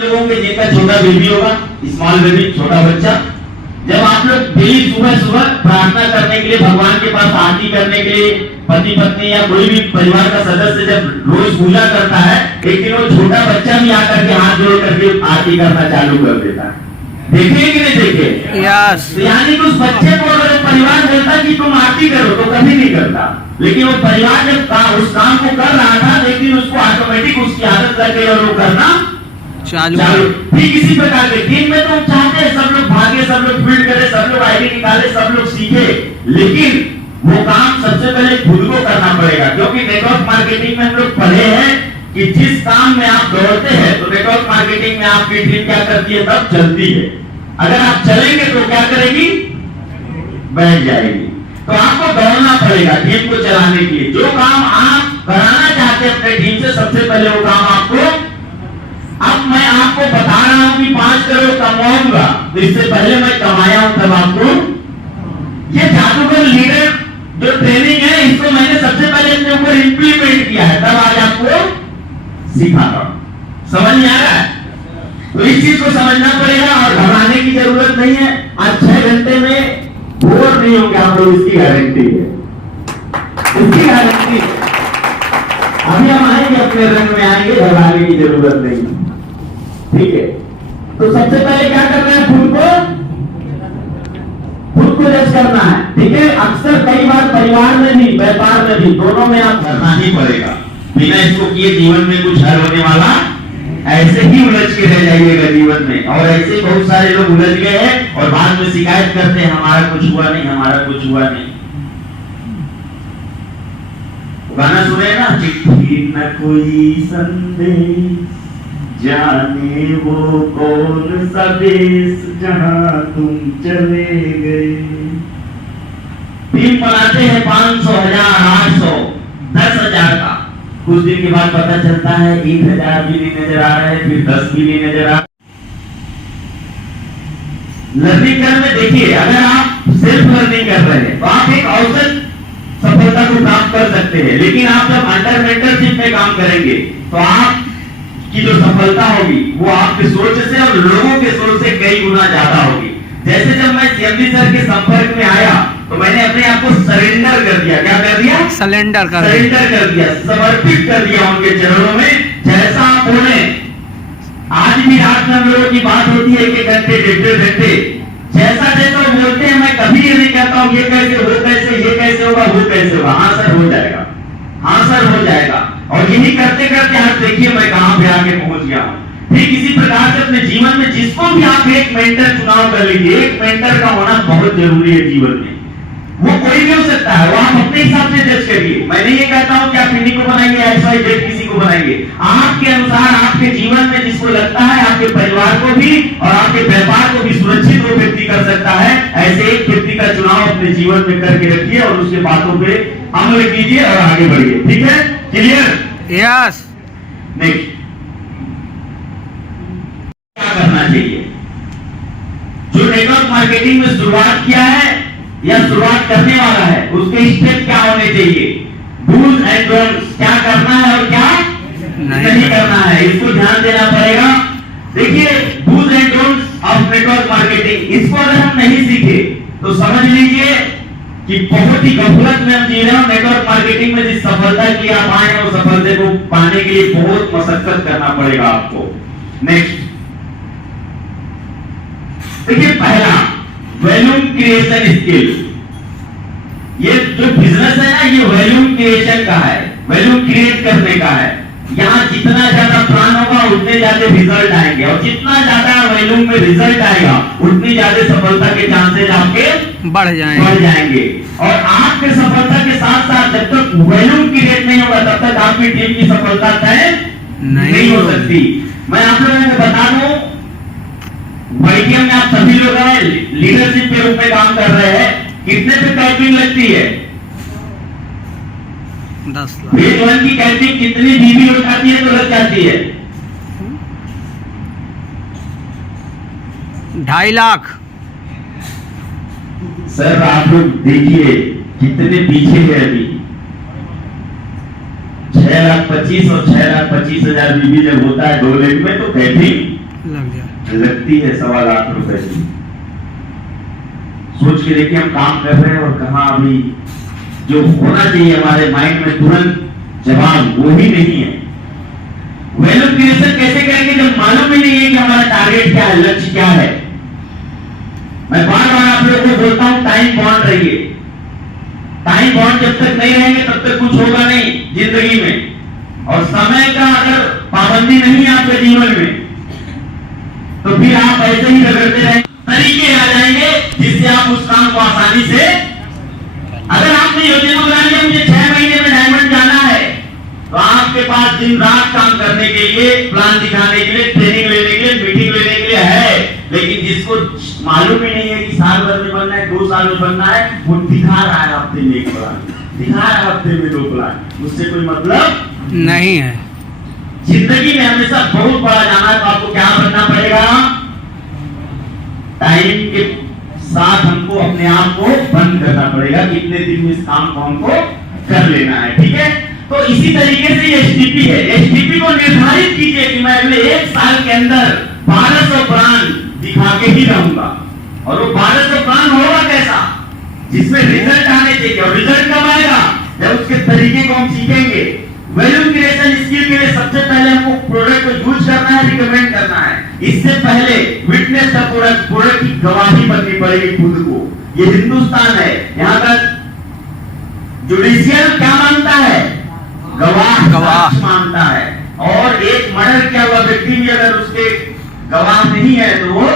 लोगों के जिनका छोटा बेबी होगा, स्मॉल बेबी, छोटा बच्चा, जब आप लोग डेली सुबह सुबह प्रार्थना करने के लिए भगवान के पास आरती करने के लिए पति पत्नी या कोई भी परिवार का सदस्य जब रोज पूजा करता है, एक दिन वो छोटा बच्चा भी आकर के हाथ जोड़ करके आरती करना चालू कर देता है। देखे कि नहीं देखे? यस। यानी कि उस बच्चे को अगर परिवार बोलता कि तुम आरती करो तो कभी नहीं करता, लेकिन वो परिवार जब उस काम को कर रहा था, लेकिन उसको ऑटोमेटिक उसकी आदत लग गई और वो करना चालू। ठीक इसी प्रकार के दिन में तो हम चाहते हैं सब लोग भागे, सब लोग फील्ड करे, सब लोग आईडी निकाले, सब लोग सीखे, लेकिन वो काम सबसे पहले खुद को करना पड़ेगा। क्योंकि नेटवर्क मार्केटिंग में हम लोग पढ़े हैं कि जिस काम में आप दौड़ते हैं तो नेटवर्क मार्केटिंग में आपकी टीम क्या करती है, तब चलती है। अगर आप चलेंगे तो क्या करेगी, बैठ जाएगी। तो आपको दौड़ना पड़ेगा टीम को चलाने के लिए। जो काम आप कराना चाहते हैं अपने टीम से, सबसे पहले वो काम आपको, अब मैं आपको बता रहा हूं कि 5 करोड़ कमाऊंगा, तो इससे पहले मैं कमाया हूं तब आपको, ये जादूगर लीडर जो ट्रेनिंग है, इसको मैंने सबसे पहले अपने ऊपर इंप्लीमेंट किया है, तब आज आपको सिखा रहा हूं। समझ में आ रहा है? तो इस चीज को समझना पड़ेगा और घबराने की जरूरत नहीं है। आज 6 घंटे में बोर नहीं होंगे आप लोग, इसकी गारंटी है, इसकी गारंटी। अभी हम आएंगे, अपने रंग में आएंगे, घबराने की जरूरत नहीं, ठीक है? तो सबसे पहले क्या करना है, खुद को जज करना है, ठीक है? अक्सर कई बार परिवार में भी, व्यापार में भी, दोनों में आप करना ही पड़ेगा। बिना इसको किए जीवन में कुछ हल होने वाला, ऐसे ही उलझ के रह जाइएगा जीवन में। और ऐसे बहुत सारे लोग उलझ गए हैं और बाद में शिकायत करते हैं, हमारा कुछ हुआ नहीं, हमारा कुछ हुआ नहीं। गाना सुने ना, चिट्ठी न कोई संदेश, जाने वो कौन सा देश जहां तुम चले गए। टीम बनाते हैं 500, 1000, 800, 10,000 का, कुछ दिन के बाद पता चलता है 1,000 भी नहीं नजर आ रहा है, फिर 10 भी नहीं नजर आ रहा। लर्निंग करने देखिए, अगर आप सेल्फ लर्निंग कर रहे हैं तो आप एक औसत सफलता को प्राप्त कर सकते हैं, लेकिन आप जब अंडर मेंटरशिप में काम करेंगे तो आप की जो सफलता होगी वो आपके सोच से और लोगों के सोच से कई गुना ज्यादा होगी। जैसे जब मैं सीएमडी सर के संपर्क में आया तो मैंने अपने आप को सरेंडर कर दिया। क्या कर दिया? सरेंडर कर दिया, समर्पित कर दिया उनके चरणों में। जैसा आप बोले, आज भी रात में हम लोगों की बात होती है 1 घंटे, 1.5 घंटे, जैसा जैसा वो बोलते हैं, मैं कभी ये नहीं कहता हूँ ये कैसे, वो कैसे, ये कैसे होगा, वो कैसे होगा। हाँ सर हो जाएगा, हाँ सर हो जाएगा। और यही करते करते आज देखिए मैं कहां पे आके पहुंच गया हूं। ठीक इसी प्रकार से अपने जीवन में जिसको भी आप एक मेंटर चुनाव कर लीजिए, एक मेंटर का होना बहुत जरूरी है जीवन में। वो कोई भी हो सकता है, वो आप अपने हिसाब से जज करिए। मैं नहीं ये कहता हूं कि आप किसी को बनाएंगे, XYZ किसी को बनाएंगे, आपके अनुसार आपके जीवन में जिसको लगता है, आपके परिवार को भी और आपके व्यापार को भी सुरक्षित वो व्यक्ति कर सकता है, ऐसे एक व्यक्ति का चुनाव अपने जीवन में करके रखिए और उसके बातों पे अमल कीजिए और आगे बढ़िए। ठीक है? क्लियर? यस। नेक्स्ट क्या करना चाहिए? जो नेटवर्क मार्केटिंग में शुरुआत किया है या शुरुआत करने वाला है, उसके स्टेप क्या होने चाहिए, डूज एंड डोंट्स, क्या करना है और क्या नहीं करना है, इसको ध्यान देना पड़ेगा। देखिए, do's and don'ts of network marketing, इसको अगर हम नहीं सीखे तो समझ लीजिए कि बहुत ही गफलत में हम जी रहे हैं। नेटवर्क मार्केटिंग में जिस सफलता की आप आए हैं, उस सफलता को पाने के लिए बहुत मशक्कत करना पड़ेगा आपको। नेक्स्ट देखिए, पहला वैल्यूम क्रिएशन स्किल। ये जो बिजनेस है ना, ये वैल्यूम क्रिएशन का है, वैल्यूम क्रिएट करने का है। यहाँ जितना ज्यादा प्लान होगा उतने ज्यादा रिजल्ट आएंगे, और जितना ज्यादा वैल्यूम में रिजल्ट आएगा उतनी ज्यादा सफलता के चांसेस आपके बढ़ जाएंगे। और आपके सफलता के साथ साथ जब तक वैल्यूम क्रिएट नहीं होगा तब तक आपकी टीम की सफलता तय नहीं हो सकती। मैं आप लोगों को बता दूं, वाईटीएम में आप सभी लोग हैं, लीडरशिप के रूप में काम कर रहे हैं, कितने पे टाइपिंग लगती है? 10 लाख। फेज 1 की टाइपिंग कितनी जीबी हो जाती है तो लग जाती है? 2.5 लाख। सर आप लोग देखिए कितने पीछे है अभी। 6,25,000 और 6,25,000 बीबी जब होता है 2 लेग में, तो कैटरिंग लग जाए। लगती है 1.25 लाख रुपए की। सोच के देखिए हम काम कर रहे हैं और कहाँ अभी जो होना चाहिए हमारे माइंड में तुरंत जवाब वो ही नहीं है। वैल्यू क्रिएशन कैसे करेंगे जब मालूम ही नहीं है कि हमारा टारगेट क्या है, लक्ष्य क्या है। मैं बार बार आप लोगों को बोलता हूं टाइम बॉन्ड रहिए। टाइम बॉन्ड जब तक नहीं रहेंगे तब तक कुछ होगा नहीं जिंदगी में। और समय का अगर पाबंदी नहीं है आपके जीवन में तो फिर आप ऐसे ही रगड़ते रहेंगे। तरीके आ जाएंगे जिससे आप उस काम को आसानी से, अगर आपने योजना बना लिया मुझे 6 महीने में डायमंड जाना है तो आपके पास दिन रात काम करने के लिए, प्लान दिखाने के लिए, ट्रेनिंग लेने के लिए, मीटिंग लेने के लिए है। लेकिन जिसको मालूम ही नहीं है कि साल भर में बनना है, 2 साल में बनना है, वो दिखा रहा है हफ्ते में 1 प्लान, दिखा रहा है हफ्ते में 2 प्लान। उससे कोई मतलब नहीं है। जिंदगी में हमेशा बहुत बड़ा जाना है तो आपको क्या बनना पड़ेगा? टाइम के साथ हमको अपने आप को बंद करना पड़ेगा। कितने दिन में इस काम को हमको कर लेना है, ठीक है? तो इसी तरीके से एसटीपी है। एसटीपी को निर्धारित कीजिए कि मैं अगले 1 साल के अंदर 1200 प्लान दिखा के ही रहूंगा। और वो 1200 प्लान होगा कैसा? जिसमें रिजल्ट आने चाहिए। और रिजल्ट कब आएगा? जब उसके तरीके को हम सीखेंगे। वैल्यू क्रिएशन स्किल के लिए सबसे पहले हमको प्रोडक्ट को यूज करना है, रिकमेंड करना है। इससे पहले विटनेस द प्रोडक्ट, प्रोडक्ट की गवाही बननी पड़ेगी खुद को। ये हिंदुस्तान है, यहाँ का जुडिशियल क्या मानता है? गवाह मानता है। और एक मर्डर किया हुआ व्यक्ति भी अगर उसके गवाह नहीं है तो वो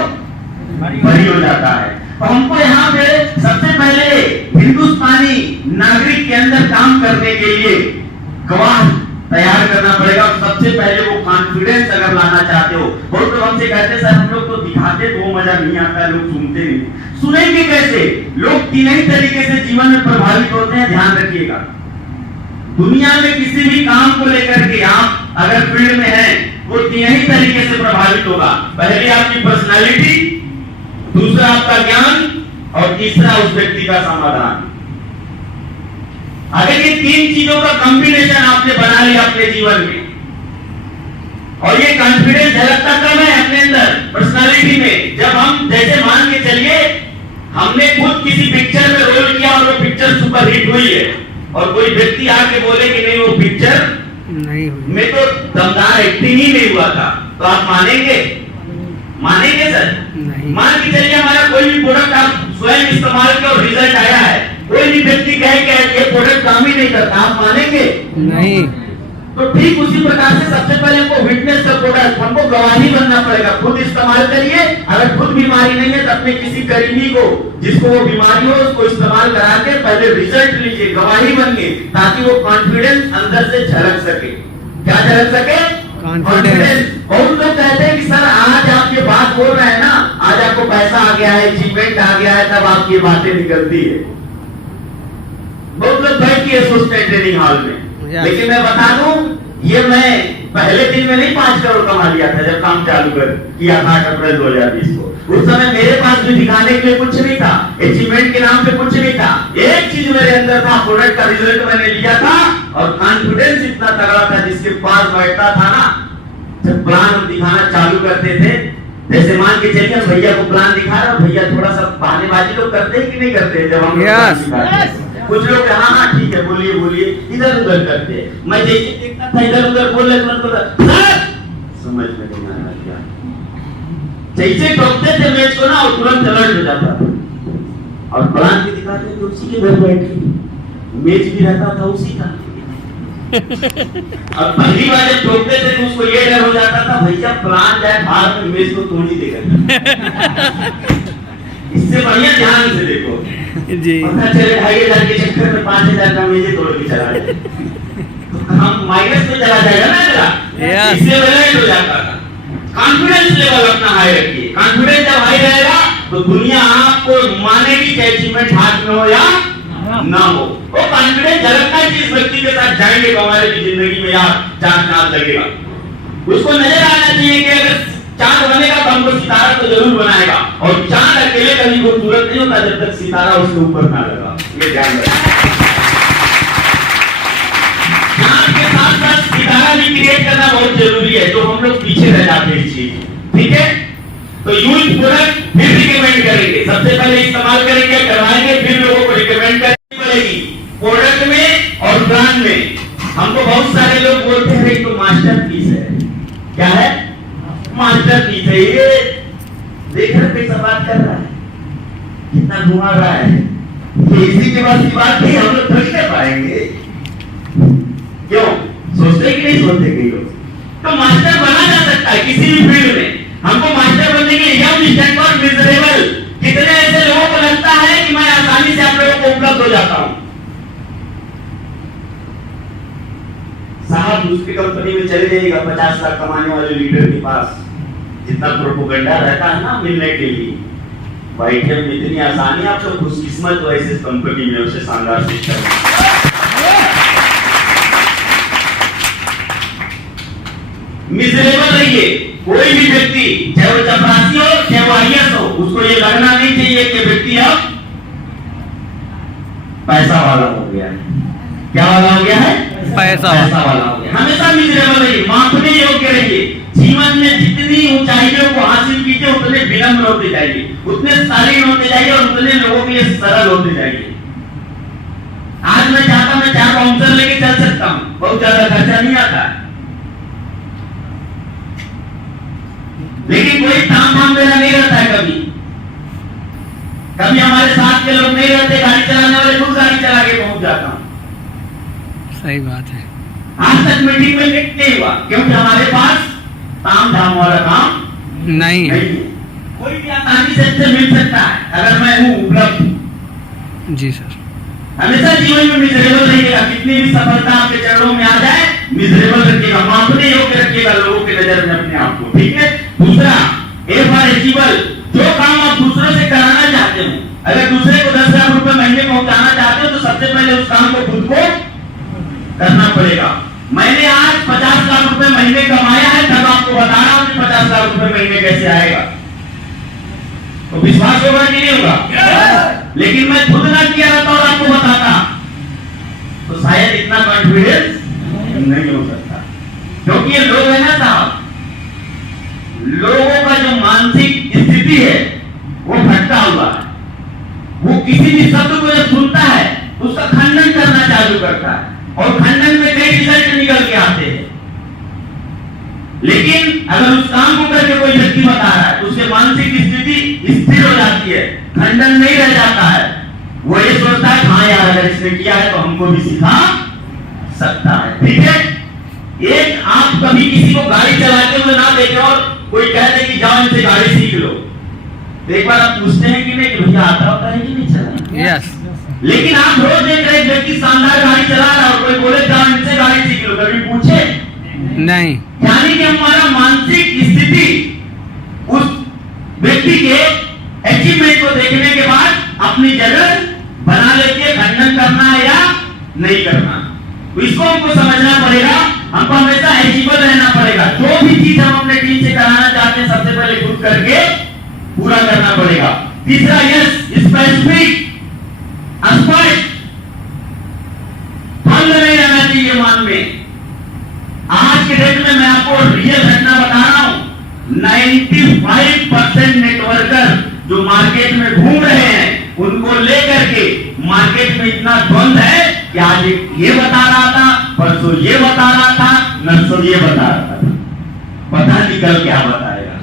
बरी हो जाता है। तो हमको यहाँ पे सबसे पहले हिंदुस्तानी नागरिक के अंदर काम करने के लिए गवाह तैयार करना पड़ेगा। और सबसे पहले वो कॉन्फिडेंस अगर लाना चाहते हो, बहुत लोग हमसे कहते हैं सर हम लोग तो दिखाते तो वो मजा नहीं आता, लोग सुनते नहीं। सुनेंगे कैसे? लोग 3 ही तरीके से जीवन में प्रभावित होते हैं, ध्यान रखिएगा। दुनिया में किसी भी काम को लेकर के आप अगर फील्ड में हैं, वो 3 ही तरीके से प्रभावित होगा। पहले आपकी पर्सनालिटी, दूसरा आपका ज्ञान और तीसरा उस व्यक्ति का समाधान। अगर ये 3 चीजों का कॉम्बिनेशन आपने बना लिया अपने जीवन में, और ये कॉन्फिडेंस झलकता कब है अपने अंदर? पर्सनालिटी में। जब हम जैसे मान के चलिए हमने खुद किसी पिक्चर में रोल किया और वो पिक्चर सुपर हिट हुई है और कोई व्यक्ति आके बोले कि नहीं वो पिक्चर नहीं हुई में तो दमदार एक्टिंग ही नहीं हुआ था, तो आप मानेंगे? मानेंगे सर? नहीं। मान के चलिए हमारा कोई भी प्रोडक्ट आप स्वयं इस्तेमाल किया और रिजल्ट आया है, कोई भी व्यक्ति कहे कि ये प्रोडक्ट काम ही नहीं करता, आप मानेंगे? नहीं। तो ठीक उसी प्रकार से सबसे पहले हमको विटनेस का प्रोडक्ट, हमको गवाही बनना पड़ेगा। खुद इस्तेमाल करिए, अगर खुद बीमारी नहीं है तो अपने किसी करीबी को जिसको वो बीमारी हो उसको इस्तेमाल करा के पहले रिजल्ट लीजिए, गवाही बनिए, ताकि वो कॉन्फिडेंस अंदर से झलक सके। क्या झलक सके? कॉन्फिडेंस। बहुत लोग कहते हैं कि सर आज आप ये बात बोल रहे हैं ना, आज आपको पैसा आ गया है, अचीवमेंट आ गया है, तब आपकी बातें निकलती है। बहुत लोग बैठ के सोचते हैं ट्रेनिंग हॉल में। लेकिन मैं बता दूं, ये मैं पहले दिन में नहीं 5 करोड़ कमा लिया था जब काम चालू कर किया था 8 अप्रैल 2020 को। उस समय मेरे पास भी दिखाने के लिए कुछ नहीं था, अचीवमेंट के नाम पे कुछ नहीं था। एक चीज मेरे अंदर था, प्रोडक्ट का रिजल्ट मैंने लिया था और कॉन्फिडेंस इतना तगड़ा था जिसके पास बैठता था ना, जब प्लान दिखाना चालू करते थे, जैसे मान के चलिए हम भैया को प्लान दिखा रहे हो, भैया थोड़ा सा बहानेबाजी लोग करते हैं कि नहीं करते? जब हम कुछ लोग हाँ ठीक है बोलिए बोलिए इधर उधर करते हैं। मैं जैसे देखता था इधर उधर बोल रहे समझ में नहीं आ रहा क्या, जैसे टोकते थे मैच को ना और तुरंत अलर्ट हो जाता था। और प्लान भी दिखाते थे उसी के घर बैठ के, मैच भी रहता था उसी का। अब पहली बार जब ठोकते थे तो उसको ये डर हो जाता था भैया प्लान जाए बाहर में मैच को तोड़ ही देगा। इससे बढ़िया ध्यान से देखो जी, पता चले 2,500 के चक्कर में 5,000 का मेजे तोड़ के चला जाए तो हम माइनस में चला जाएगा ना मेरा। इससे अलर्ट हो जाता था। कॉन्फिडेंस लेवल अपना हाई रखिए। कॉन्फिडेंस जब हाई रहेगा तो दुनिया आपको मानेगी कि अचीवमेंट हाथ में हो या ना हो। वो कॉन्फिडेंस झलकना जिस व्यक्ति के साथ जाएंगे तो हमारे की जिंदगी में यार चांद लगेगा। उसको नजर आना चाहिए कि अगर चांद बनेगा तो हमको सितारा तो जरूर बनाएगा, और चांद अकेले कभी खूबसूरत नहीं होता जब तक सितारा उसके ऊपर ना लगा। ये ध्यान रखिए। चांद के साथ साथ सितारा भी क्रिएट करना बहुत जरूरी है, जो हम लोग पीछे रह जाते हैं इस चीज। ठीक है, तो यूज प्रोडक्ट फिर रिकमेंड करेंगे, सबसे पहले इस्तेमाल करेंगे, करवाएंगे, फिर लोगों को रिकमेंड करनी पड़ेगी प्रोडक्ट में और ब्रांड में। हमको बहुत सारे लोग बोलते हैं तो मास्टरपीस है, क्या है? मास्टरपीस है। ये देख रहे कैसा बात कर रहा है, कितना घुमा रहा है, ये इसी के पास की बात नहीं, हम लोग थोड़ी कर पाएंगे। क्यों सोचते कि नहीं सोचते कई लोग? तो मास्टर बना जा सकता है किसी भी फील्ड में। हमको मास्टर बनने के लिए यम स्टैंड फॉर मिजरेबल। कितने ऐसे लोगों को लगता है कि मैं आसानी से आप लोगों को उपलब्ध हो जाता हूं। साहब दूसरी कंपनी में चले जाइएगा 50 लाख कमाने वाले लीडर के पास, जितना प्रोपोगंडा रहता है ना मिलने के लिए, बैठे में इतनी आसानी, आप लोग खुशकिस्मत हो ऐसे कंपनी में, उसे शानदार सिस्टम। मिजरेबल रहिए, कोई भी व्यक्ति चाहे वो चपरासी हो चाहे वो आईएएस हो, उसको ये लगना नहीं चाहिए कि व्यक्ति अब पैसा वाला हो गया है। क्या वाला हो गया है? पैसा वाला हो गया। हमेशा मिजरेबल रहिए, मापने योग्य रहिए। जीवन में जितनी ऊंचाइयों को हासिल कीजिए उतने विनम्र होते जाइए, उतने शालीन होते जाइए और उतने लोगों के लिए सरल होते जाइए। आज मैं चाहता मैं 4 बाउंसर लेके चल सकता हूँ, बहुत ज्यादा खर्चा नहीं आता, लेकिन कोई काम धाम मेरा नहीं रहता है। कभी कभी हमारे साथ के लोग नहीं रहते, गाड़ी चलाने वाले खुद गाड़ी चला के पहुंच जाता हूं। सही बात है। आज तक मीटिंग में लेट नहीं हुआ क्योंकि हमारे पास ताम झाम वाला काम नहीं है। कोई भी आसानी से मिल सकता है अगर मैं हूं उपलब्ध। जी सर। हमेशा जीवन में मिजरेबल रहिएगा, कितनी भी सफलता आपके चरणों में आ जाए मिजरेबल रखिएगा, मापने योग्य रखिएगा लोगों की नजर में अपने आप को। ठीक है। दूसरा, ए फॉर अचीवेबल, जो काम आप दूसरों से कराना चाहते हो, अगर दूसरे को 10 लाख रुपए महीने पहुंचाना चाहते हो तो सबसे पहले उस काम को खुद को करना पड़ेगा। मैंने आज 50 लाख रुपए महीने कमाया है, तब आपको बता रहा हूं कि 50 लाख रुपए महीने कैसे आएगा, तो विश्वास होगा कि नहीं होगा? लेकिन मैं खुद ना किया रहता और आपको बताता तो शायद इतना कॉन्फिडेंस नहीं हो सकता। क्योंकि ये लोग है ना साहब, लोगों का जो मानसिक स्थिति है वो भटका हुआ है। वो किसी भी शब्द को जब सुनता है उसका खंडन करना चालू करता है और खंडन में कई रिजल्ट निकल के आते हैं। लेकिन अगर उस काम को करके कोई व्यक्ति बता रहा है तो उसके मानसिक स्थिति स्थिर हो जाती है, खंडन नहीं रह जाता है। वो ये सोचता है हाँ यार अगर इसने किया है तो हमको भी सिखा सकता है। ठीक है। एक आप कभी किसी को गाड़ी चलाते हुए ना देखे और कोई कह दे कि जाओ इनसे गाड़ी सीख लो, तो एक बार आप पूछते हैं कि नहीं कि भैया आता होता है कि नहीं चलाना? यस। लेकिन आप रोज देख रहे व्यक्ति शानदार गाड़ी चला रहा है और कोई बोले जाओ इनसे गाड़ी सीख लो, कभी पूछे नहीं? यानी कि हमारा मानसिक स्थिति उस व्यक्ति के अचीवमेंट को देखने के बाद अपनी जगह बना लेती है, खंडन करना है या नहीं करना। तो इसको हमको समझना पड़ेगा, हमको हमेशा एलिजिबल रहना पड़ेगा। जो भी चीज हम अपने टीम से कराना चाहते हैं सबसे पहले खुद करके पूरा करना पड़ेगा। तीसरा, यस स्पेसिफिक, स्पष्ट, फंड नहीं रहना चाहिए मान में। आज के डेट में मैं आपको रियल घटना बता रहा हूं, 95% नेटवर्कर जो मार्केट में घूम रहे हैं उनको लेकर के मार्केट में इतना द्वंद है कि आज ये बता रहा था, परसों ये बता रहा था, नरसों ये बता रहा था, पता नहीं कल क्या बताएगा।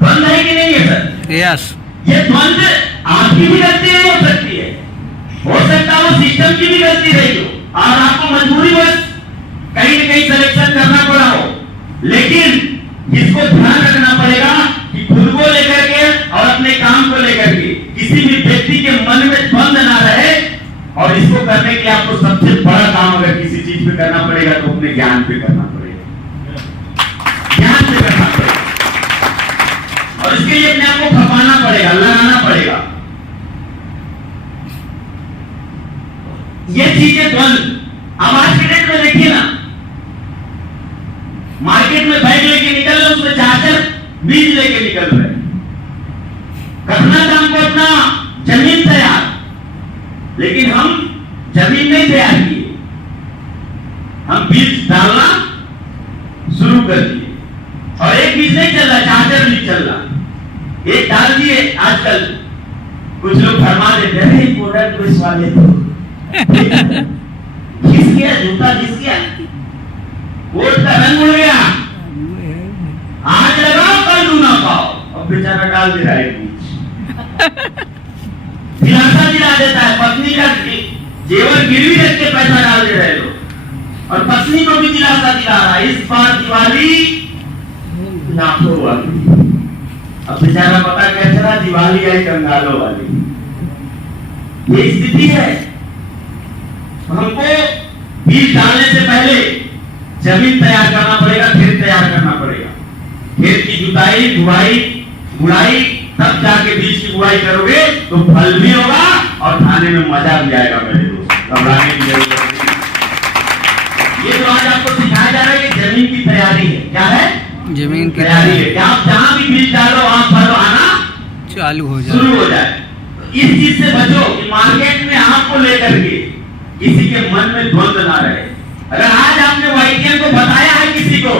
द्वंद है कि नहीं है सर? यस। ये द्वंद आपकी भी गलती नहीं हो सकती है, हो सकता है वो सिस्टम की भी गलती रही हो और आपको मजबूरी बस कहीं न कहीं सिलेक्शन करना पड़ा हो। लेकिन इसको ध्यान रखना पड़ेगा कि खुद को लेकर के और अपने काम को लेकर के किसी भी व्यक्ति के मन में द्वंद ना रहे। और इसको करने के लिए आपको सबसे बड़ा काम अगर किसी चीज पे करना पड़ेगा तो अपने ज्ञान पे करना पड़ेगा, ज्ञान पे करना पड़ेगा और इसके लिए अपने आप को खपाना पड़ेगा, लगाना पड़ेगा। ये चीजें द्वंद। अब आज के डेट में देखिए ना, मार्केट में बैग लेके निकल रहे, उसमें 4 बीज लेके निकल रहे। करना था हमको अपना जमीन तैयार, लेकिन हम जमीन नहीं तैयार किए, हम बीज डालना शुरू कर दिए और एक एक बीज नहीं चल रहा, 4 बीज चल रहा। एक डाल दिए, आजकल कुछ लोग फरमा देते हैं प्रोडक्ट बेच वाले तो घिस गया, जूता घिस गया, कोट का रंग उड़ गया, आज लगाओ कल डू ना पाओ। अब बेचारा डाल दे रहा है बीज, दिलासा दिला देता है, पत्नी का जेवर गिरवी रख के पैसा डाल दे रहे लोग, और पत्नी को भी दिलासा दिला रहा है इस बार दिवाली लाखों वाली। अब बेचारा पता क्या चला, दिवाली आई कंगालों वाली। ये स्थिति है। हमको बीज डालने से पहले जमीन तैयार करना पड़ेगा, खेत तैयार करना पड़ेगा, खेत की जुताई, बुआई, गुड़ाई, तब जाके बीज की बुआई करोगे तो फल भी होगा और खाने में मजा भी आएगा। मेरे दोस्त, घबराने की जरूरत नहीं। ये तो आज आपको सिखाया जा रहा है कि जमीन की तैयारी है। क्या है? जमीन की तैयारी है कि आप जहां भी बीज डालो वहां फल आना चालू हो जाए, शुरू हो जाए। इस चीज से बचो कि मार्केट में आपको लेकर के किसी के मन में द्वंद ना रहे। अगर आज आपने वाईटीएम को बताया है किसी को,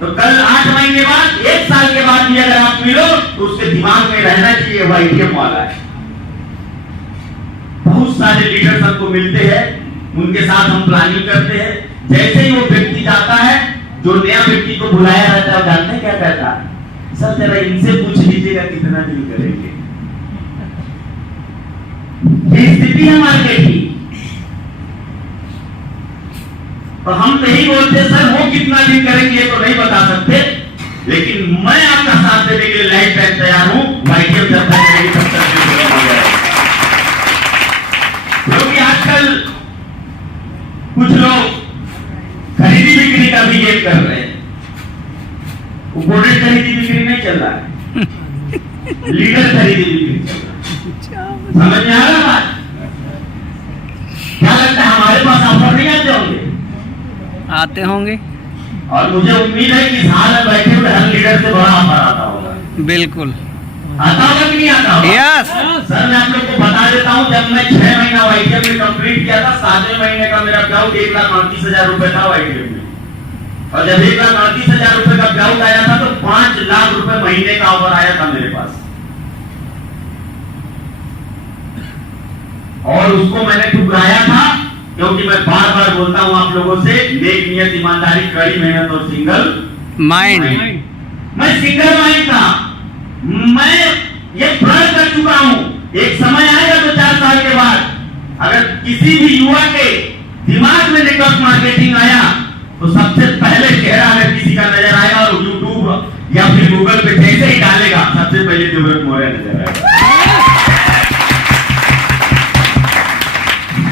तो कल 8 महीने बाद, 1 साल के बाद भी अगर आप मिलो तो उसके दिमाग में रहना चाहिए वाईटीएम वाला है। बहुत सारे लीडर्स हमको मिलते हैं, उनके साथ हम प्लानिंग करते हैं। जैसे ही वो व्यक्ति जाता है, जो नया व्यक्ति को बुलाया रहता है, जानते हैं क्या कहता है? सर जरा इनसे पूछ लीजिएगा कितना डील करेंगे। ये स्थिति है मार्केट की। तो हम तो यही बोलते हैं सर वो कितना डील करेंगे तो नहीं बता सकते, लेकिन मैं आपका साथ देने के लिए लाइफ टाइम तैयार हूं। वाईटीएम जब तक रहेगी तब तक क्योंकि आजकल कुछ लोग खरीदी बिक्री का भी गेम कर रहे हैं। वो प्रोडक्ट खरीदी बिक्री नहीं चल रहा है, लीडर खरीदी बिक्री चल रहा है। समझ में आ रहा बात? क्या लगता है हमारे पास ऑफर नहीं आते होंगे? आते होंगे, और मुझे उम्मीद है कि साल में बैठे हुए हर लीडर से बड़ा ऑफर आता होगा। बिल्कुल आता होगा कि नहीं आता होगा? यस सर मैं आप लोग को बता देता हूं, जब मैं 6 महीना वाईटीएम में कंप्लीट किया था, 7वें महीने का मेरा ब्याउट 1,38,000 रुपए था वाईटीएम में। और जब 1,38,000 रुपए का ब्याउट आया था तो 5 लाख रुपए महीने का ऑफर आया था मेरे पास। और उसको मैंने ठुकराया था, क्योंकि मैं बार बार बोलता हूं आप लोगों से, नेक नियत, ईमानदारी, कड़ी मेहनत और सिंगल माइंड। मैं सिंगल माइंड था। मैं ये प्रण कर चुका हूं, एक समय आएगा 2-4 साल के बाद, अगर किसी भी युवा के दिमाग में नेटवर्क मार्केटिंग आया तो सबसे पहले चेहरा अगर किसी का नजर आएगा और यूट्यूब या फिर गूगल पे जैसे ही डालेगा, सबसे पहले देवव्रत मौर्य नजर आएगा।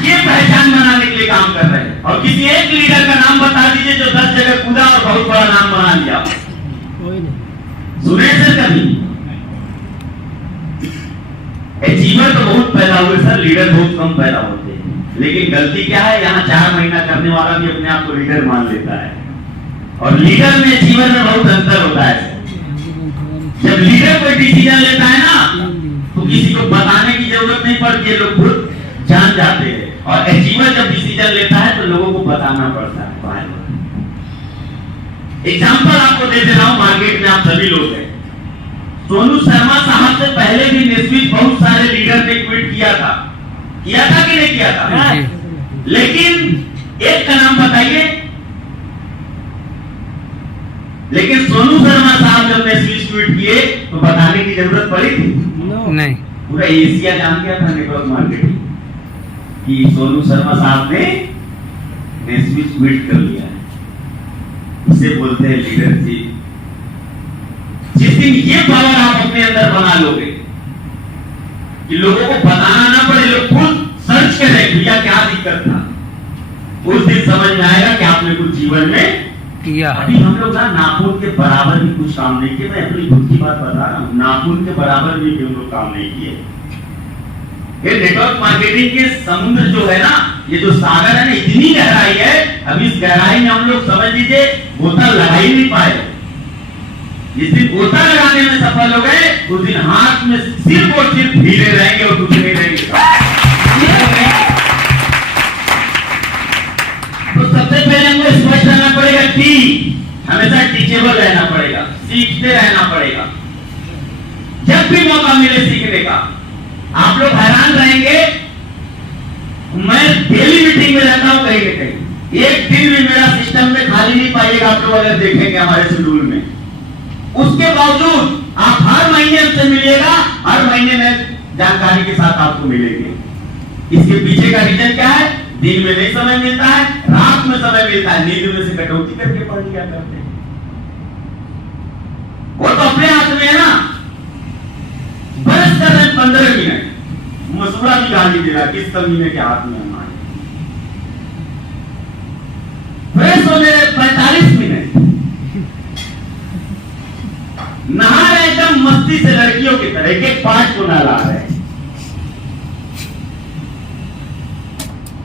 ये पहचान बनाने के लिए काम कर रहे हैं। और किसी एक लीडर का नाम बता दीजिए जो 10 जगह कूदा और बहुत बड़ा नाम बना लिया। सुने सर कभी? अचीवर तो बहुत पैदा हुए सर, लीडर बहुत कम पैदा होते हैं। लेकिन गलती क्या है, यहाँ 4 महीना करने वाला भी अपने आप को लीडर मान लेता है। और लीडर में अचीवर में बहुत अंतर होता है। जब लीडर कोई डिसीजन लेता है ना, तो किसी को बताने की जरूरत नहीं पड़ती है, लोग खुद जान जाते हैं। और अचीवर जब डिसीजन लेता है तो लोगों को बताना पड़ता है। एग्जाम्पल आपको दे दे रहा हूं, मार्केट में आप सभी लोग हैं। सोनू शर्मा साहब से पहले भी नेस्विच बहुत सारे लीडर ने ट्वीट किया था कि नहीं किया था? लेकिन एक का नाम बताइए। लेकिन सोनू शर्मा साहब जब नेस्विच ट्वीट किए तो बताने की जरूरत पड़ी थी? नहीं। पूरा एशिया जान गया था नेटवर्क मार्केटिंग कि सोनू शर्मा साहब ने नेस्विच ट्वीट कर लिया है। इसे बोलते हैं लीडरशिप। जिस दिन ये पावर आप अपने अंदर बना लोगे कि लोगों को बताना ना पड़े, लोग खुद सर्च करें भैया क्या दिक्कत था, उस दिन समझ में आएगा कि आपने कुछ जीवन में किया। अभी हम लोग ना नाखून के बराबर भी कुछ काम नहीं किए। मैं अपनी खुद की बात बता रहा हूँ, नाखून के बराबर भी हम लोग काम नहीं किए। ये नेटवर्क मार्केटिंग के समुद्र जो है ना, ये जो सागर है ना, इतनी गहराई है। अभी इस गहराई में हम लोग समझ लीजिए गोता लगा ही नहीं पाए। जिस दिन गोता लगाने में सफल हो गए, उस दिन हाथ में सिर्फ और सिर्फ हीरे रहेंगे और कुछ नहीं रहेंगे। तो सबसे पहले हमको स्पष्ट रहना पड़ेगा कि हमेशा टीचेबल रहना पड़ेगा। सीखते रहना पड़ेगा। जब भी मौका मिले सीखने का, आप लोग हैरान रहेंगे। मैं डेली मीटिंग में रहता हूं कहीं न कहीं, एक दिन भी मेरा सिस्टम में खाली नहीं पाइएगा आप लोग अगर देखेंगे हमारे शेड्यूल में। उसके बावजूद आप हर महीने हमसे मिलिएगा, हर महीने में जानकारी के साथ आपको मिलेंगे। इसके पीछे का रीजन क्या है? दिन में नहीं समय मिलता है, रात में समय मिलता है, नींद में से कटौती करके पढ़ लिया करते हैं। वो तो अपने हाथ में है ना। बरस कर 15 मिनट मसूड़ा भी गाली दे रहा, किस कमीने के हाथ में हमारे। फ्रेश होने 45 मिनट, नहा रहे एकदम मस्ती से लड़कियों की तरह, एक 5 को नहला रहे,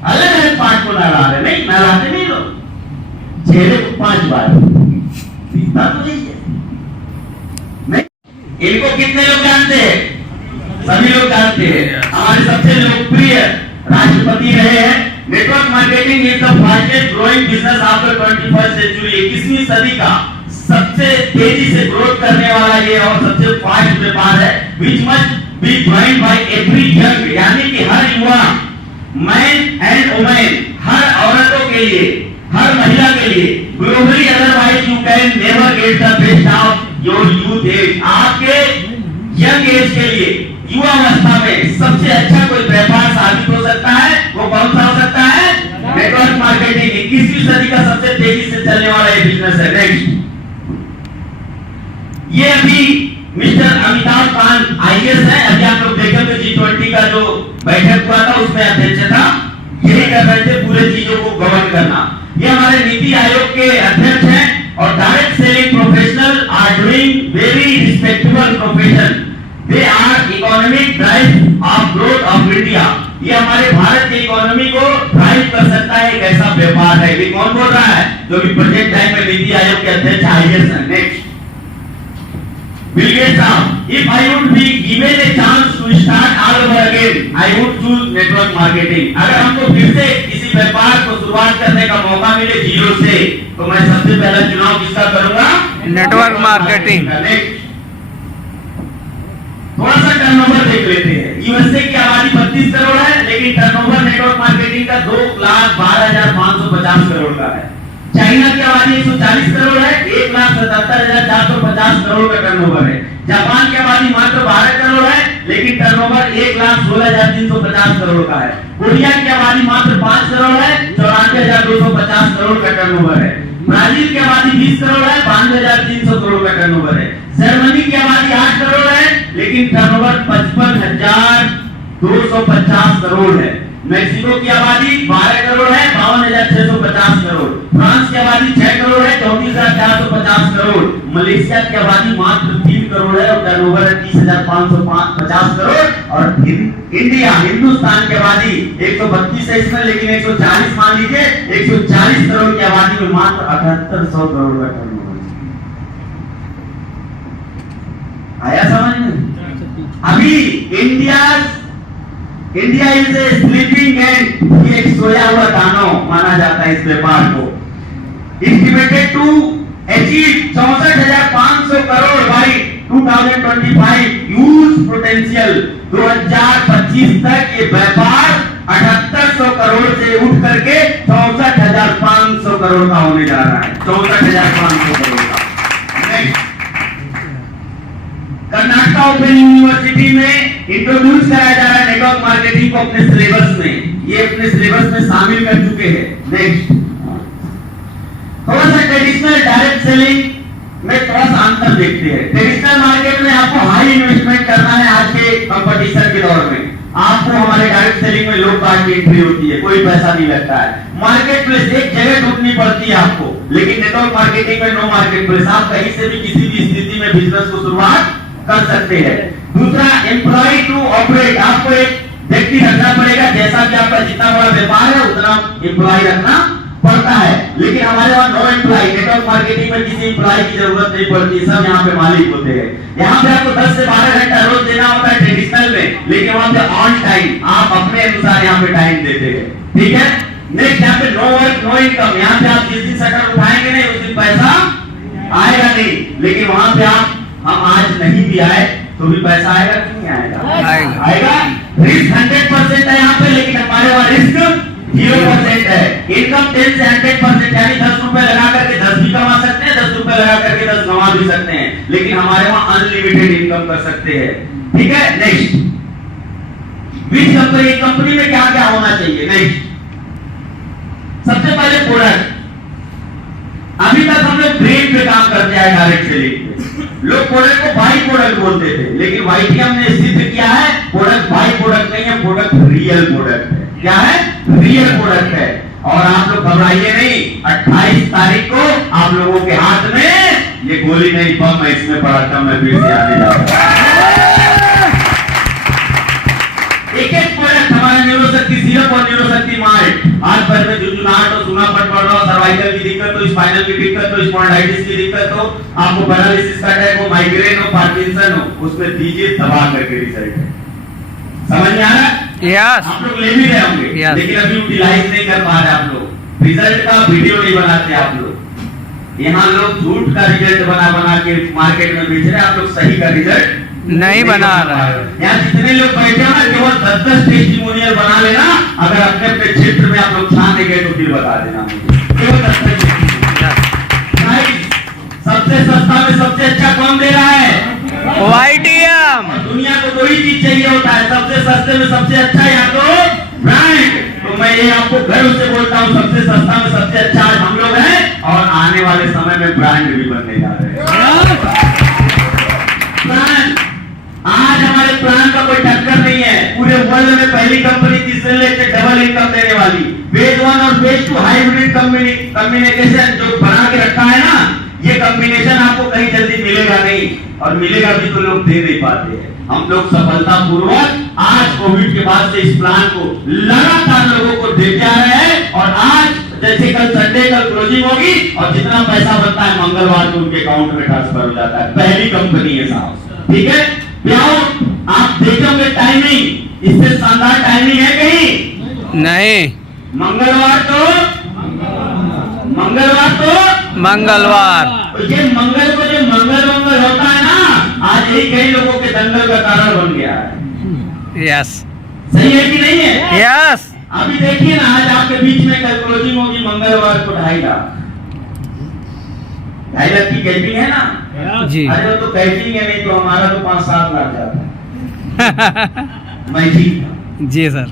अलग अलग 5 को नहला रहे, नहीं नहलाते नहीं लोग, चेहरे को 5 बार दिखता तो नहीं है। नहीं, इनको कितने लोग जानते हैं? सभी लोग जानते हैं। हमारे सबसे लोकप्रिय राष्ट्रपति रहे हैं। Network marketing is the fastest growing business after 21st century. 21वीं सदी का सबसे तेजी से ग्रोथ करने वाला ये और सबसे फास्ट व्यापार है, which must be joined by every young, यानी कि हर युवा, मैन एंड वुमेन, हर औरतों के लिए, हर महिला के लिए। Globally otherwise you can never get the best of your youth age. आपके यंग एज के लिए, युवा अवस्था में सबसे अच्छा कोई व्यापार साबित हो सकता है, वो कौन सा हो सकता है? Network marketing. 21वीं सदी का सबसे तेजी से चलने वाला ये बिजनेस है। नेक्स्ट, ये अभी मिस्टर अमिताभ कांत आईएएस है। अभी आप लोग देखेंगे G20 का जो बैठक हुआ था उसमें अध्यक्षता यही कर रहे थे, पूरे चीजों को गवर्न करना। ये हमारे नीति आयोग के अध्यक्ष हैं और direct selling professional are doing very respectable profession. They are economic drive of growth of India. ये हमारे भारत की इकोनॉमी को ड्राइव कर सकता है, एक ऐसा व्यापार है। ये कौन बोल रहा है? जो भी प्रोजेक्ट टाइम में नीति आयोग के अध्यक्ष आईएएस हैं। नेक्स्ट, Bill Gates साहब, if I would be given a chance to start all over again, I would choose network marketing। अगर हमको फिर से किसी व्यापार को शुरुआत करने का मौका मिले जीरो से, तो मैं सबसे पहला चुनाव किसका करूंगा? Network marketing. थोड़ा सा टर्नओवर देख लेते हैं। यूएसए की आबादी 32 करोड़ है, लेकिन टर्नओवर नेटवर्क मार्केटिंग का 2,12,550 करोड़ का है। चाइना की आबादी 140 करोड़ है, 1,77,450 करोड़ का टर्नओवर है। जापान की आबादी मात्र 12 करोड़ है, लेकिन टर्नओवर 1,16,350 करोड़ का है। कोरिया की आबादी मात्र 5 करोड़ है, 94,250 करोड़ का टर्नओवर है। ब्राजील की आबादी 20 करोड़ है, 92,300 करोड़ का टर्नओवर है। जर्मनी की आबादी 8 करोड़ है, लेकिन टर्नओवर 55,250 करोड़ है। मैक्सिको की आबादी 12 करोड़ है, 52,650 करोड़। फ्रांस की आबादी 6 करोड़ है, 34,450 करोड़। मलेशिया की आबादी मात्र 3 करोड़ है और टर्नओवर है 30,550 करोड़। और इंडिया, हिंदुस्तान की आबादी 132 है इसमें, लेकिन 140 मान लीजिए, 140 करोड़ की आबादी में मात्र 7800 करोड़ का टर्नओवर। आया समझ में? अभी India is a sleeping and, ये एक सोया हुआ दानव माना जाता है इस व्यापार को। Estimated to achieve 64,500 crore by 2025, huge potential. 2025 तक ये व्यापार 7800 करोड़ से उठ करके 64,500 करोड़ का होने जा रहा है। 64,500 करोड़ का। नेक्स्ट, कर्नाटका ओपन यूनिवर्सिटी में इंट्रोड्यूस कराया जा रहा है नेटवर्क मार्केटिंग को अपने सिलेबस में। ये अपने सिलेबस में शामिल कर चुके हैं। नेक्स्ट, थोड़ा सा ट्रेडिशनल डायरेक्ट सेलिंग में थोड़ा सा अंतर देखते हैं। ट्रेडिशनल मार्केट में आपको हाई इन्वेस्टमेंट करना है आज के कंपटीशन के दौर में। आपको हमारे डायरेक्ट सेलिंग में लो कॉस्ट की एंट्री होती है, कोई पैसा नहीं लगता है। मार्केट प्लेस एक जगह ढूंढनी पड़ती है आपको, लेकिन नेटवर्क मार्केटिंग में नो मार्केट प्लेस। आप कहीं से भी किसी भी स्थिति में बिजनेस को शुरुआत कर सकते हैं। दूसरा, एम्प्लॉय टू ऑपरेट, आपको एक व्यक्ति रखना पड़ेगा। जैसा कि आपका जितना बड़ा व्यापार है उतना एम्प्लॉय रखना पड़ता है, लेकिन हमारे वहां नो एम्प्लॉय। नेटवर्क मार्केटिंग में किसी एम्प्लॉय की जरूरत नहीं पड़ती, सब यहाँ पे मालिक होते हैं। यहाँ पे आपको 10 से 12 घंटा रोज देना होता है ट्रेडिशनल में, लेकिन वहां पे ऑन टाइम आप अपने अनुसार यहाँ पे टाइम देते हैं। ठीक है। नेक्स्ट, यहाँ पे नो वर्क नो इनकम। यहाँ पे आप जिस दिन शटर उठाएंगे नहीं उस दिन पैसा आएगा नहीं। लेकिन वहां पे हम आज नहीं भी आए तो भी पैसा आएगा कि नहीं आएगा? आएगा। रिस्क 100% है यहाँ पे, लेकिन हमारे वहाँ रिस्क 0% है। इनकम 10 से 100%, यानी 10 रुपए लगा करके 10 भी कमा सकते हैं, 10 रुपए लगा करके 10 कमा भी सकते हैं, लेकिन हमारे वहाँ अनलिमिटेड इनकम कर सकते हैं। ठीक है। नेक्स्ट, बीच कंपनी में क्या क्या होना चाहिए? नेक्स्ट, सबसे पहले प्रोडक्ट। अभी तक हम लोग ब्रेन पे काम करते हैं, डायरेक्ट सेलिंग पे। लोग प्रोडक्ट को बाई प्रोडक्ट बोलते थे, लेकिन वाईटीएम ने सिद्ध किया है प्रोडक्ट बाई प्रोडक्ट नहीं है, प्रोडक्ट रियल प्रोडक्ट है। क्या है? रियल प्रोडक्ट है। और आप लोग घबराइए नहीं, 28 तारीख को आप लोगों के हाथ में ये गोली नहीं बम है, इसमें पड़ा था, मैं फिर से आने जा रहा हूं। एक एक प्रोडक्ट हमारा न्यूरोशक्ति सिरप और न्यूरोशक्ति माल्ट, आज पैर में झुंझुनाहट और सूनापन पड़ रहा हो, सर्वाइकल की दिक्कत हो, स्पाइनल की दिक्कत हो, स्पॉन्डिलाइटिस की दिक्कत हो, आपको पैरालिसिस का अटैक हो, माइग्रेन हो, पार्किंसन हो, उसमें दीजिए दबा करके रिजल्ट है। समझ में आ रहा है? यस। आप लोग ले भी रहे होंगे, लेकिन अभी यूटिलाइज नहीं कर पा रहे आप लोग। रिजल्ट का वीडियो नहीं बनाते आप लोग। यहाँ लोग झूठ का रिजल्ट बना बना के मार्केट में बेच रहे हैं, आप लोग सही का रिजल्ट नहीं बना रहा है। यहाँ जितने लोग बैठे हैं ना, केवल 10-10 टेस्टिमोनियल बना लेना। अगर अपने अपने क्षेत्र में आप लोग छाने गए तो फिर बता देना मुझे। केवल 10 सबसे सस्ता में सबसे अच्छा कौन दे रहा है? वाईटीएम। दुनिया को दो ही चीज चाहिए होता है, सबसे सस्ते में सबसे अच्छा, या तो ब्रांड। तो मैं ये आपको गर्व से बोलता हूँ, सबसे सस्ता में सबसे अच्छा आज हम लोग हैं, और आने वाले समय में ब्रांड भी बनने जा रहे हैं। ब्रांड, आज हमारे प्लान का कोई टक्कर नहीं है। पूरे वर्ल्ड में पहली कंपनी तीसरे लेके डबल इनकम देने वाली, फेज 1 और फेज 2 हाइब्रिड कम्युनिकेशन जो बना के रखा है ना, ये कॉम्बिनेशन आपको कहीं जल्दी मिलेगा नहीं, और मिलेगा भी तो लोग दे नहीं पाते हैं। हम लोग सफलता पूर्वक आज कोविड के बाद से इस प्लान को लगातार लोगों को देते आ रहे हैं, और आज जैसे कल संडे कल क्लोजिंग होगी और जितना पैसा बनता है मंगलवार को उनके अकाउंट में ट्रांसफर हो जाता है। पहली कंपनी है साहब। ठीक है। आप देखोगे टाइमिंग, इससे शानदार टाइमिंग है कहीं? नहीं। मंगलवार तो ये मंगल को जो मंगल होता है ना, आज यही कई लोगों के दंगल का कारण बन गया है। यस। सही है कि नहीं है? यस। अभी देखिए ना, आज आपके बीच में कल क्लोजिंग होगी मंगलवार को 2.5 लाख की कैपिंग है ना जी। अरे वो तो कैपिंग है, नहीं तो हमारा तो 5-7 लाख जाता है। मैं जीत जी सर।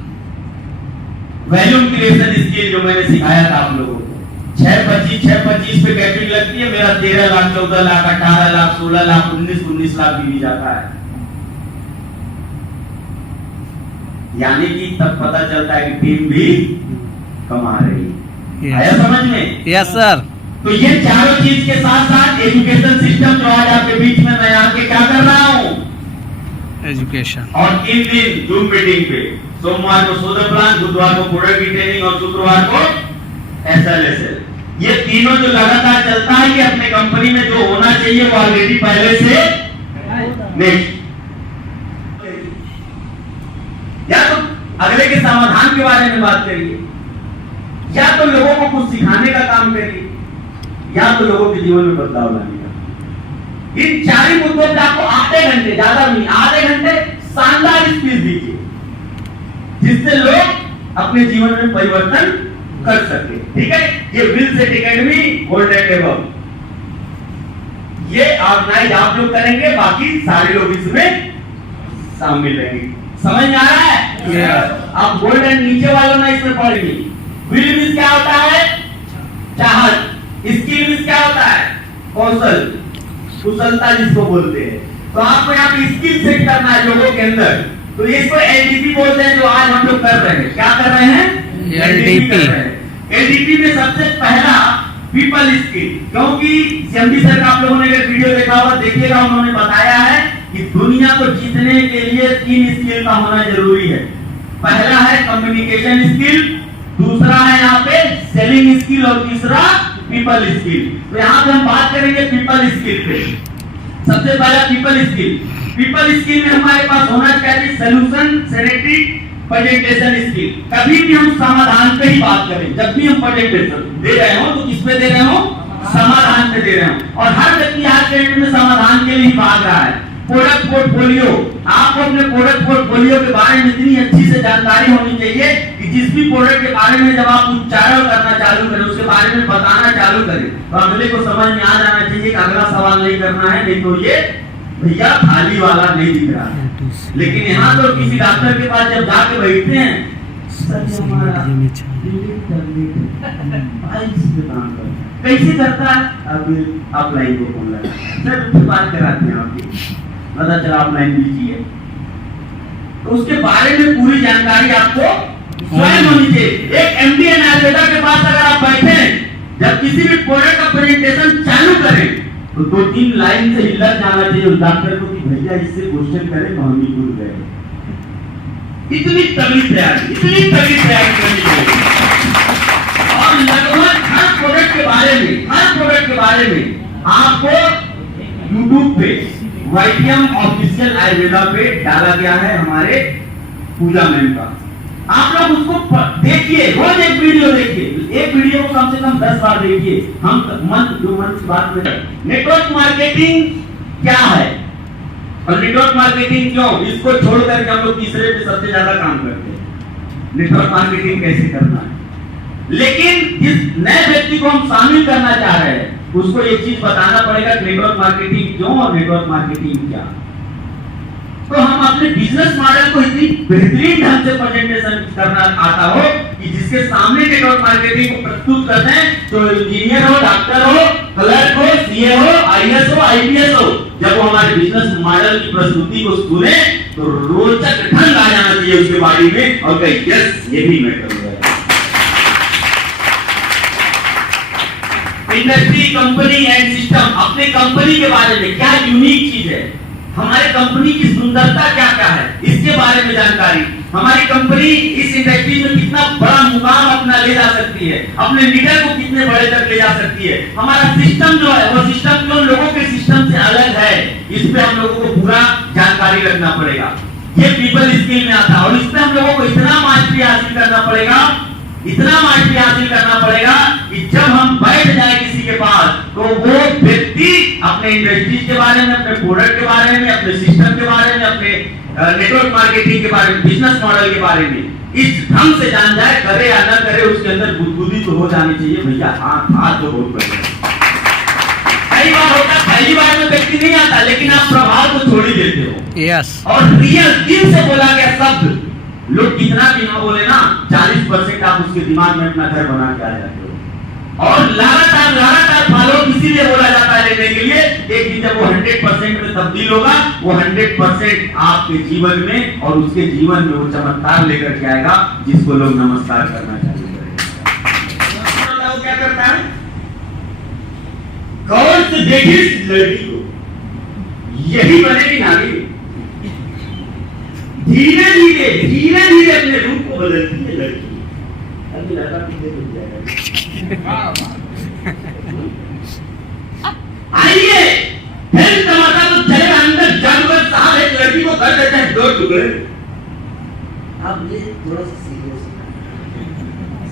वैल्यूम क्रिएशन स्किल जो मैंने सिखाया था आप लोगों को, 6-25 पे कैपिंग लगती है, मेरा 13 लाख 14 लाख 18 लाख 16 लाख 19 लाख भी जाता है। यानी कि तब पता चलता है कि टीम भी कमा रही है। आया समझ में? Yes sir. तो ये चारों चीज के साथ साथ एजुकेशन सिस्टम जो आज आपके बीच में मैं आके क्या कर रहा हूँ, एजुकेशन, और 3 दिन जूम मीटिंग पे, सोमवार को सोलर प्लान, बुधवार को प्रोडक्ट की ट्रेनिंग और शुक्रवार को SLSL। ये तीनों जो लगातार चलता है, ये अपने कंपनी में जो होना चाहिए वो ऑलरेडी पहले से। नेक्स्ट, या तो अगले के समाधान के बारे में बात करिए, या तो लोगों को कुछ सिखाने का काम करिए, या तो लोगों के जीवन में बदलाव लाने का। इन 4 ही मुद्दों पे आपको आधे घंटे, ज्यादा नहीं, आधे घंटे शानदार स्पीच दीजिए, जिससे लोग अपने जीवन में परिवर्तन कर सके। ठीक है। ये will set academy gold and above, ये ऑर्गेनाइज आप लोग करेंगे, बाकी सारे लोग इसमें शामिल रहेंगे। समझ में आ रहा है? आप गोल्ड एंड नीचे वालों ना इसमें पढ़ेंगे। विल मींस क्या होता है? चाहत। स्किल मींस क्या होता है? कौशल, कुशलता जिसको बोलते हैं। तो आपको यहाँ पे स्किल सेट करना है लोगों के अंदर। तो इसको LDP बोलते हैं, जो आज हम लोग कर रहे हैं। क्या कर रहे हैं? LDP। LDP में सबसे पहला पीपल स्किल, क्योंकि CMD सर का आप लोगों ने अगर वीडियो देखा होगा, देखिएगा, उन्होंने बताया है कि दुनिया को जीतने के लिए 3 स्किल का होना जरूरी है। पहला है कम्युनिकेशन स्किल, दूसरा है यहाँ पे सेलिंग स्किल, और तीसरा पीपल स्किल। तो यहाँ पे हम बात करेंगे पीपल स्किल पे। सबसे पहला पीपल स्किल। पीपल स्किल में हमारे पास होना चाहिए सोल्यूशन सेनेटिक प्रेजेंटेशन स्किल। कभी भी हम समाधान पे ही बात करें, जब भी हम प्रेजेंटेशन दे रहे हो तो किस पे दे रहे हो? समाधान पे दे रहे हैं। और हर व्यक्ति आज के डेट में समाधान के लिए भाग रहा है। प्रोडक्ट पोर्टफोलियो, आपको अपने प्रोडक्ट पोर्टफोलियो के बारे में इतनी अच्छी से जानकारी होनी चाहिए कि जिस भी प्रोडक्ट के बारे में जब आप उच्चारण करना चालू करें, उसके बारे में बताना चालू करें, तो अगले को समझ में आ जाना चाहिए कि अगला सवाल नहीं करना है, नहीं तो ये भैया थाली वाला नहीं दिख रहा है। लेकिन यहाँ तो किसी डॉक्टर के पास जब जाके बैठते हैं, कैसे करता है, अब अपलाइन को फोन लगा सर उससे बात कराते हैं, आपकी पता चला अपलाइन लीजिए, तो उसके बारे में पूरी जानकारी आपको स्वयं होनी चाहिए। एक एमडी एनालिसिस के पास अगर आप बैठे, जब किसी भी प्रोडक्ट का प्रेजेंटेशन चालू करें, तो 2-3 लाइन से हिलत जाना चाहिए उस डॉक्टर को कि भैया इससे क्वेश्चन करें तो हम ही भूल गए। इतनी तगड़ी तैयारी, इतनी तगड़ी तैयारी करनी चाहिए। और लगभग हर प्रोडक्ट के बारे में आपको YouTube पे YTM ऑफिशियल आयुर्वेदा पे डाला गया है हमारे पूजा मैम का। आप लोग उसको देखिए, रोज एक वीडियो देखिए, एक वीडियो को कम से कम 10 बार देखिए। हम मन की बात में नेटवर्क मार्केटिंग क्या है और नेटवर्क मार्केटिंग क्यों, इसको छोड़ करके हम लोग तीसरे पे सबसे ज्यादा काम करते हैं, नेटवर्क मार्केटिंग कैसे करना है। लेकिन जिस नए व्यक्ति को हम शामिल करना चाह रहे हैं, उसको एक चीज बताना पड़ेगा, नेटवर्क मार्केटिंग क्यों और नेटवर्क मार्केटिंग क्या। तो हम अपने बिजनेस मॉडल को इतनी बेहतरीन ढंग से प्रेजेंटेशन करना आता हो कि जिसके सामने नेटवर्क मार्केटिंग को प्रस्तुत करते हैं, तो इंजीनियर हो, डॉक्टर हो, क्लर्क हो, सीए हो, आईएएस हो, आईपीएस हो, जब वो हमारे बिजनेस मॉडल की प्रस्तुति को सुने तो रोचक ढंग आ जाना चाहिए उसके बारे में और कहीं यस ये भी मैं करूंगा। इंडस्ट्री, कंपनी एंड सिस्टम, अपने कंपनी के बारे में क्या यूनिक चीज है, हमारे कंपनी की सुंदरता क्या क्या है, इसके बारे में जानकारी, हमारी कंपनी इस इंडस्ट्री में कितना बड़ा मुकाम अपना ले जा सकती है, अपने लीडर को कितने बड़े तक ले जा सकती है, हमारा सिस्टम जो है वो सिस्टम क्यों लोगों के सिस्टम से अलग है, इस पे हम लोगों को पूरा जानकारी रखना पड़ेगा। ये पीपल स्किल में आता है और इसमें हम लोगों को इतना मास्टरी हासिल करना पड़ेगा, इतना मास्टरी हासिल करना पड़ेगा कि जब हम बैठ जाए किसी के पास, तो वो व्यक्ति अपने इंडस्ट्री के बारे में, अपने प्रोडक्ट के बारे में, अपने सिस्टम के बारे में, अपने नेटवर्क मार्केटिंग के बारे में, बिजनेस मॉडल के बारे में इस ढंग से जान जाए, करे या ना करे उसके अंदर बुद्धि तो हो जानी चाहिए भैया। हाथ तो बहुत बढ़िया, कई बार होता है पहली बार में व्यक्ति नहीं आता, लेकिन आप प्रभाव को छोड़ ही देते हो। यस। और रियल दिल से बोला गया शब्द लोग कितना भी ना बोले ना, 40% आप उसके दिमाग में अपना घर बना के आ जाते हो। और लगातार फॉलो इसीलिए बोला जाता है लेने के लिए, एक दिन जब वो 100% में तब्दील होगा, वो 100% आपके जीवन में और उसके जीवन में वो चमत्कार लेकर के आएगा जिसको लोग नमस्कार करना चालू करेंगे। वो क्या करता है, गौर से देखिए इस लड़की को, यही बनेगी नारी। धीरे धीरे अपने रूप को बदलती है लड़की। अभी लड़का पीछे रुक जाएगा। आइए फिर तमाशा तो चले, अंदर जादूगर साहब एक लड़की को कर देते हैं 2 टुकड़े। अब ये थोड़ा सा सीरियस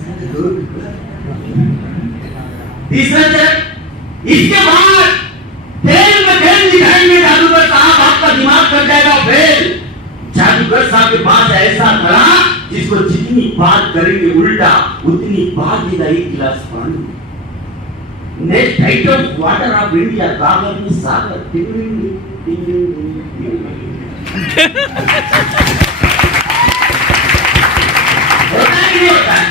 है, 2 टुकड़े। तीसरा चरण, इसके बाद खेल में खेल दिखाएंगे जादूगर साहब, आपका दिमाग कर जाएगा फेल। जादूगर साहब के पास ऐसा खड़ा जिसको जितनी बात करेंगे उल्टा उतनी बात देगा 1 गिलास पानी। Next item water of India, गागर में सागर। होता है कि नहीं होता है?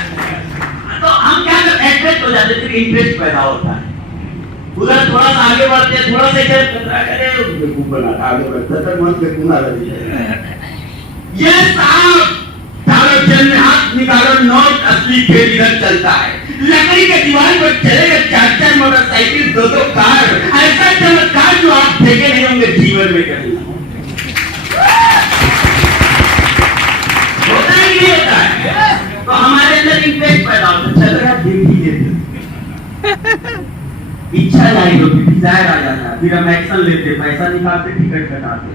तो हम क्या करते हैं, अट्रैक्ट हो जाते हैं, इंटरेस्ट पैदा होता है। उधर थोड़ा सा आगे बढ़ते हैं, थोड़ा सा इधर आगे बढ़ते मन पे गुना लग ये साहब तारो जेल में हाथ निकालो, नोट असली खेल इधर चलता है। लकड़ी के दीवार पर चलेगा 4-4 मोटरसाइकिल, 2-2 कार, ऐसा चमत्कार जो आप देखे नहीं होंगे जीवन में कभी। होता है कि नहीं होता है? तो हमारे अंदर इंटरेस्ट पैदा होता है, चल रहा देख ही लेते, इच्छा जारी होती, डिजायर आ जाता है, फिर हम एक्शन लेते, पैसा निकालते, टिकट कटाते,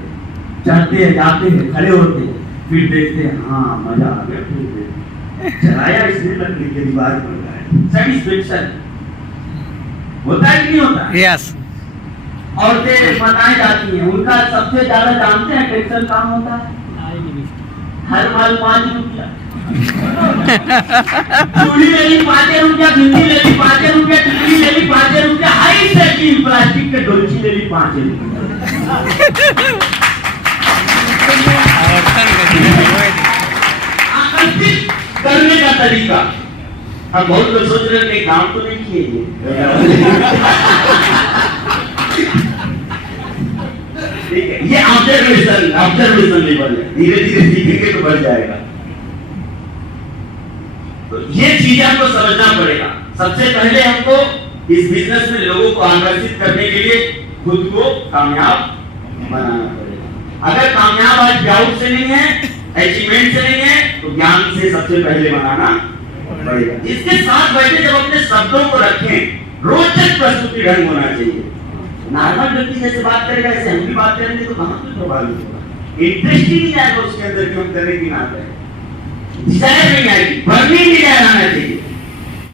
चढ़ते हैं, जाते हैं, खड़े होते हैं, फिर देखते हैं हाँ मजा आ गया, फिर चलाया इसने लकड़ी के दीवार पर, सेटिस्फेक्शन। होता है कि नहीं होता? यस औरतें बताई जाती हैं, उनका सबसे ज्यादा जानते हैं टेक्सटाइल काम होता है हर माल 5 रुपया, चूड़ी ले ली 5 रुपया, बिंदी ले ली 5 रुपया, टिकली ले ली 5 रुपया, हाई सेटिंग प्लास्टिक के डोलची ले ली 5 रुपया। आकर्षित करने का तरीका। अब बहुत लोग सोच रहे हैं कि काम तो नहीं किए, ठीक है, ये ऑब्जर्वेशन लेवल है, धीरे धीरे सीखेंगे तो बढ़ जाएगा। तो ये चीजें हमको समझना पड़ेगा। सबसे पहले हमको इस बिजनेस में लोगों को आकर्षित करने के लिए खुद को कामयाब बनाना पड़ेगा। अगर कामयाब आज ग्राउंड से नहीं है, अचीवमेंट से नहीं है, तो ज्ञान से सबसे पहले बनाना पड़ेगा। इसके साथ बैठे जब अपने शब्दों को रखें, रोचक प्रस्तुति ढंग होना चाहिए। नॉर्मल व्यक्ति जैसे बात करेगा, ऐसे हम भी बात करेंगे तो कहां से प्रभावित होगा, इंटरेस्ट ही नहीं आएगा उसके अंदर कि हम करें कि ना करें, डिजायर नहीं आएगी।